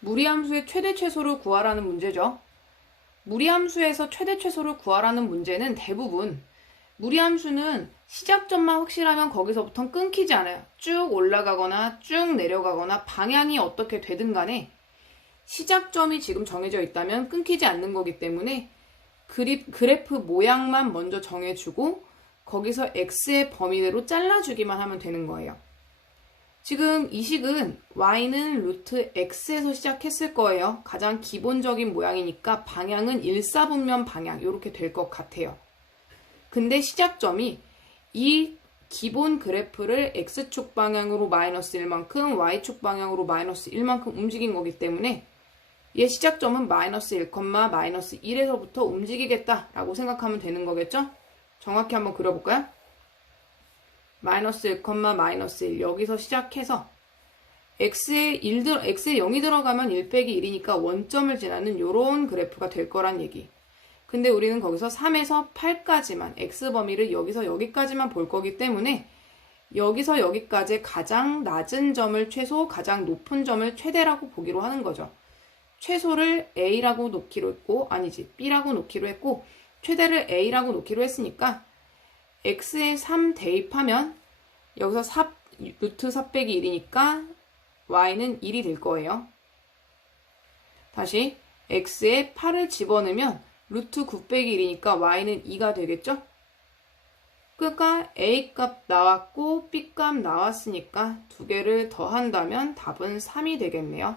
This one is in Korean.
무리함수의 최대 최소를 구하라는 문제죠. 무리함수에서 최대 최소를 구하라는 문제는 대부분 무리함수는 시작점만 확실하면 거기서부터 끊기지 않아요. 쭉 올라가거나 쭉 내려가거나 방향이 어떻게 되든 간에 시작점이 지금 정해져 있다면 끊기지 않는 거기 때문에 그립, 그래프 모양만 먼저 정해주고 거기서 x의 범위대로 잘라주기만 하면 되는 거예요. 지금 이 식은 y는 루트 x에서 시작했을 거예요. 가장 기본적인 모양이니까 방향은 일사분면 방향 이렇게 될 것 같아요. 근데 시작점이 이 기본 그래프를 x축 방향으로 마이너스 1만큼 y축 방향으로 마이너스 1만큼 움직인 거기 때문에 얘 시작점은 마이너스 1, 마이너스 1에서부터 움직이겠다라고 생각하면 되는 거겠죠? 정확히 한번 그려볼까요? 마이너스 1, 마이너스 1 여기서 시작해서 x에 1 들, x에 0이 들어가면 1 빼기 1이니까 원점을 지나는 요런 그래프가 될 거란 얘기. 근데 우리는 거기서 3에서 8까지만 x 범위를 여기서 여기까지만 볼 거기 때문에 여기서 여기까지 가장 낮은 점을 최소, 가장 높은 점을 최대라고 보기로 하는 거죠. 최소를 a라고 놓기로 했고 아니지 b라고 놓기로 했고 최대를 a라고 놓기로 했으니까 x에 3 대입하면 여기서 4, 루트 4 빼기 1이니까 y는 1이 될 거예요. 다시 x에 8을 집어넣으면 루트 9 빼기 1이니까 y는 2가 되겠죠? 그러니까 a 값 나왔고 b 값 나왔으니까 두 개를 더한다면 답은 3이 되겠네요.